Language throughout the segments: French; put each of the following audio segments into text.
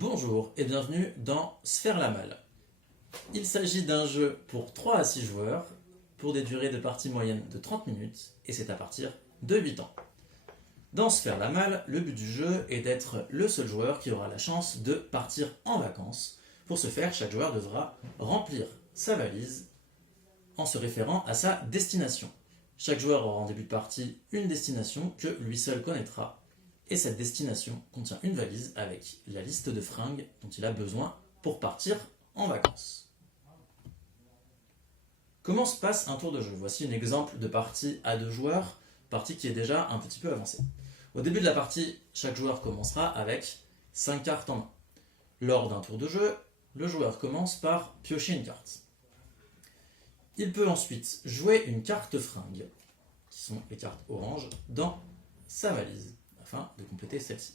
Bonjour et bienvenue dans Sphère la Malle. Il s'agit d'un jeu pour 3 à 6 joueurs, pour des durées de partie moyennes de 30 minutes, et c'est à partir de 8 ans. Dans Sphère la Malle, le but du jeu est d'être le seul joueur qui aura la chance de partir en vacances. Pour ce faire, chaque joueur devra remplir sa valise en se référant à sa destination. Chaque joueur aura en début de partie une destination que lui seul connaîtra. Et cette destination contient une valise avec la liste de fringues dont il a besoin pour partir en vacances. Comment se passe un tour de jeu? Voici un exemple de partie à 2 joueurs, partie qui est déjà un petit peu avancée. Au début de la partie, chaque joueur commencera avec 5 cartes en main. Lors d'un tour de jeu, le joueur commence par piocher une carte. Il peut ensuite jouer une carte fringue, qui sont les cartes oranges, dans sa valise, afin de compléter celle-ci.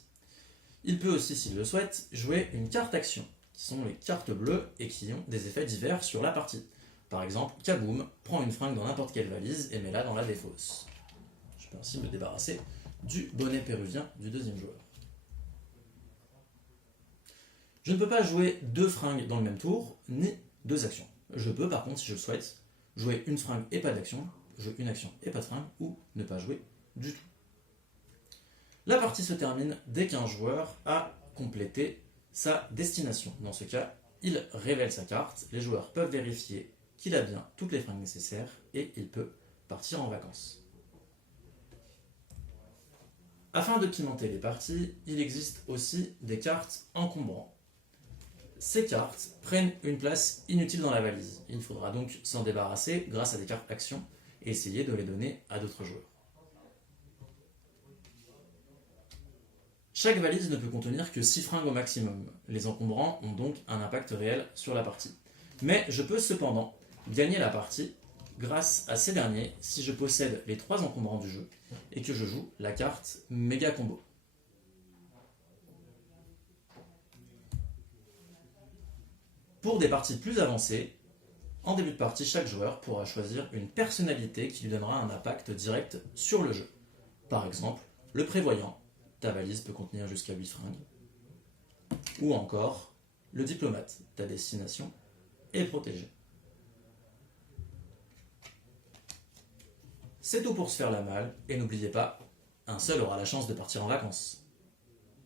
Il peut aussi, s'il le souhaite, jouer une carte action, qui sont les cartes bleues et qui ont des effets divers sur la partie. Par exemple, Kaboom prend une fringue dans n'importe quelle valise et met-la dans la défausse. Je peux ainsi me débarrasser du bonnet péruvien du deuxième joueur. Je ne peux pas jouer 2 fringues dans le même tour, ni 2 actions. Je peux par contre, si je le souhaite, jouer une fringue et pas d'action, jouer une action et pas de fringue, ou ne pas jouer du tout. La partie se termine dès qu'un joueur a complété sa destination. Dans ce cas, il révèle sa carte, les joueurs peuvent vérifier qu'il a bien toutes les fringues nécessaires et il peut partir en vacances. Afin de pimenter les parties, il existe aussi des cartes encombrants. Ces cartes prennent une place inutile dans la valise. Il faudra donc s'en débarrasser grâce à des cartes actions et essayer de les donner à d'autres joueurs. Chaque valise ne peut contenir que 6 fringues au maximum. Les encombrants ont donc un impact réel sur la partie. Mais je peux cependant gagner la partie grâce à ces derniers si je possède les 3 encombrants du jeu et que je joue la carte méga combo. Pour des parties plus avancées, en début de partie, chaque joueur pourra choisir une personnalité qui lui donnera un impact direct sur le jeu. Par exemple, le prévoyant. Ta valise peut contenir jusqu'à 8 fringues. Ou encore, le diplomate. Ta destination est protégée. C'est tout pour se faire la malle, et n'oubliez pas, un seul aura la chance de partir en vacances.